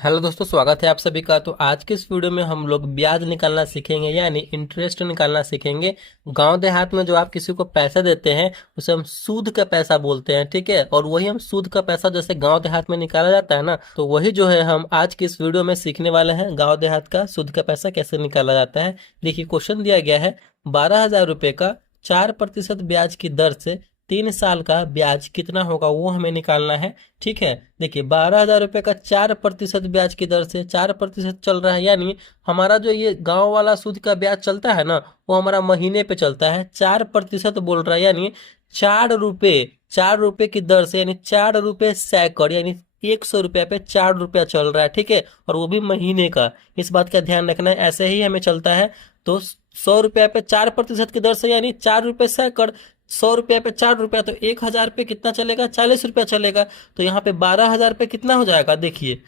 Hello दोस्तों, स्वागत है आप सभी का। तो आज के इस वीडियो में हम लोग ब्याज निकालना सीखेंगे, यानी इंटरेस्ट निकालना सीखेंगे। गांव देहात में जो आप किसी को पैसा देते हैं उसे हम सूद का पैसा बोलते हैं, ठीक है। और वही हम सूद का पैसा जैसे गांव देहात में निकाला जाता है ना, तो वही जो है हम आज की इस वीडियो में सीखने वाले हैं। गाँव देहात का सूद का पैसा कैसे निकाला जाता है। देखिए, क्वेश्चन दिया गया है 12,000 रुपये का 4% ब्याज की दर से 3 साल का ब्याज कितना होगा, वो हमें निकालना है, ठीक है। देखिए, 12,000 रुपये का 4% ब्याज की दर से 4% चल रहा है, यानी हमारा जो ये गांव वाला सूद का ब्याज चलता है ना, वो हमारा महीने पे चलता है। 4% बोल रहा है, यानी 4 रुपये की दर से, यानी 4 रुपये सैकड़, यानी 100 रुपया पे 4 रुपया चल रहा है, ठीक है। और वो भी महीने का, इस बात का ध्यान रखना है। ऐसे ही हमें चलता है तो 100 रुपया पे 4% की दर से, यानी 4 रुपये सैकड़। 100 रुपया पे 4 रुपया, तो 1,000 पे कितना चलेगा? 40 रुपया चलेगा। तो यहाँ पे 12,000 पे कितना हो जाएगा, देखिए।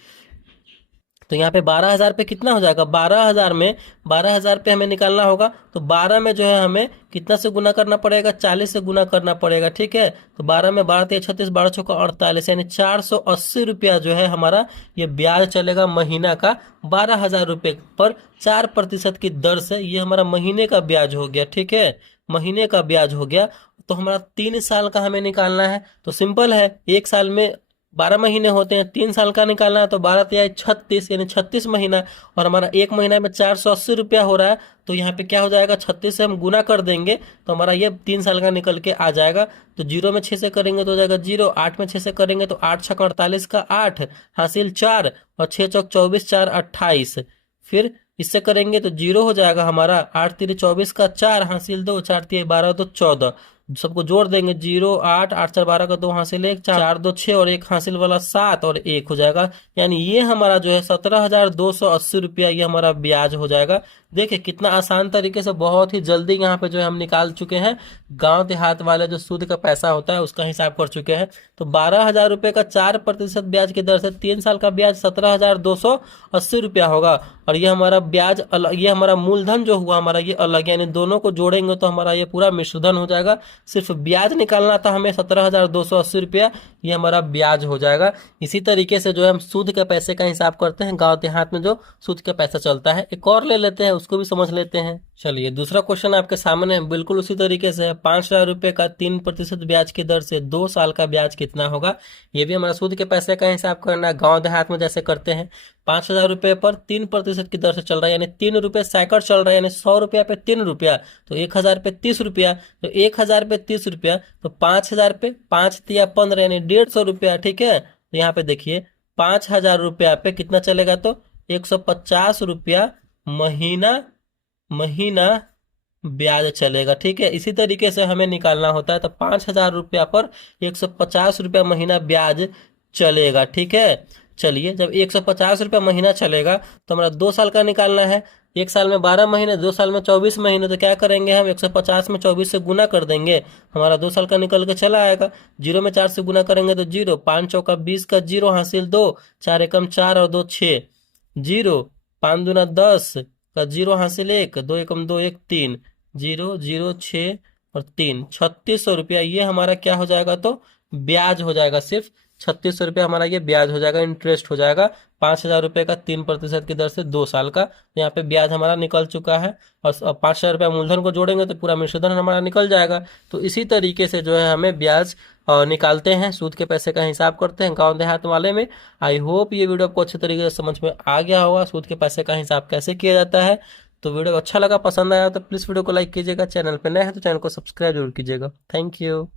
तो यहाँ पे 12,000 पे कितना हो जाएगा? 12,000 में 12,000 पे हमें निकालना होगा, तो 12 में जो है हमें कितना से गुना करना पड़ेगा? 40 से गुना करना पड़ेगा, ठीक है। तो 12 में 12 तेरह 36, 12 चौका 48, यानी 480 रुपया जो है हमारा ये ब्याज चलेगा महीना का। 12,000 रुपये पर 4% की दर से ये हमारा महीने का ब्याज हो गया, ठीक है। महीने का ब्याज हो गया। तो हमारा 3 साल का हमें निकालना है, तो सिंपल है। एक साल में 12 महीने होते हैं, 3 साल का निकालना है, तो 12 तिया 36, यानी 36 महीना। और हमारा एक महीना में 480 रुपया हो रहा है, तो यहाँ पे क्या हो जाएगा? 36 से हम गुना कर देंगे तो हमारा ये 3 साल का निकल के आ जाएगा। तो 0 में 6 से करेंगे तो हो जाएगा 0, 8 में 6 से करेंगे तो 8 छक 48 का 8 हासिल 4, और 6 चौक 24, 4 28। फिर इससे करेंगे तो 0 हो जाएगा हमारा। 8 तिरी 24 का 4 हासिल 2, 4 तिया 12 तो 14। सबको जोड़ देंगे, 0 8 8 4 12 का 2 हासिल 1, 4 2 6 और 1 हासिल वाला 7 और 1 हो जाएगा। यानी ये हमारा जो है 17,280 रुपया ये हमारा ब्याज हो जाएगा। देखिए कितना आसान तरीके से, बहुत ही जल्दी यहाँ पे जो है हम निकाल चुके हैं। गांव देहात वाले जो सूद का पैसा होता है उसका हिसाब कर चुके हैं। तो 12,000 रुपये का 4% ब्याज की दर से 3 साल का ब्याज 17,280 रुपया होगा। और ये हमारा ब्याज अलग, ये हमारा मूलधन जो हुआ हमारा ये अलग, यानी दोनों को जोड़ेंगे तो हमारा ये पूरा मिश्रधन हो जाएगा। सिर्फ ब्याज निकालना था हमें 17,280 रुपया, ये हमारा ब्याज हो जाएगा। इसी तरीके से जो है हम सूद के पैसे का हिसाब करते हैं गांव देहात में जो सूद का पैसा चलता है। एक और ले लेते हैं, उसको भी समझ लेते हैं। चलिए, दूसरा क्वेश्चन आपके सामने है, बिल्कुल उसी तरीके से है। 5,000 रुपये का 3% ब्याज की दर से 2 साल का ब्याज कितना होगा। ये भी हमारा सूद के पैसे का हिसाब करना है, गाँव देहात में जैसे करते हैं। 5,000 रुपये पर 3% की दर से चल रहा है, यानी 3 रुपये सैकड़ चल रहा है, यानी 100 रुपया पे 3 रुपया, तो 1,000 पे 30 रुपया। तो 1,000 पे 30 रुपया, तो 5,000 पे 5 तिया 15, यानी 150 रुपया, ठीक है। तो यहाँ पे देखिए 5,000 रुपया पे कितना चलेगा? तो 150 रुपया महीना महीना ब्याज चलेगा, ठीक है। इसी तरीके से हमें निकालना होता है। तो 5,000 रुपया पर 150 रुपया महीना ब्याज चलेगा, ठीक है। चलिए, जब 150 रुपया महीना चलेगा तो हमारा 2 साल का निकालना है। एक साल में 12 महीने, 2 साल में 24 महीने, तो क्या करेंगे हम? 150 में 24 से गुना कर देंगे, हमारा 2 साल का निकल के चला आएगा। 0 में 4 से गुना करेंगे तो 0, 5 चौका 20 का 0 हासिल 2, 4 एकम 4 और 2 6, 0, 5 दूना 10 का 0 हासिल 1, 2 एकम 2 1 3, 0 0 6 और 3, 3600 रुपया ये हमारा क्या हो जाएगा? तो ब्याज हो जाएगा। सिर्फ 3600 रुपया हमारा ये ब्याज हो जाएगा, इंटरेस्ट हो जाएगा। 5,000 रुपये का 3% की दर से 2 साल का, यहाँ पे ब्याज हमारा निकल चुका है। और 5,000 रुपया मूलधन को जोड़ेंगे तो पूरा मिश्रधन हमारा निकल जाएगा। तो इसी तरीके से जो है हमें ब्याज निकालते हैं, सूद के पैसे का हिसाब करते हैं गाँव देहात वाले में। आई होप ये वीडियो आपको अच्छे तरीके से समझ में आ गया होगा, सूद के पैसे का हिसाब कैसे किया जाता है। तो वीडियो अच्छा लगा, पसंद आया तो प्लीज़ वीडियो को लाइक कीजिएगा। चैनल पर नए हैं तो चैनल को सब्सक्राइब जरूर कीजिएगा। Thank you.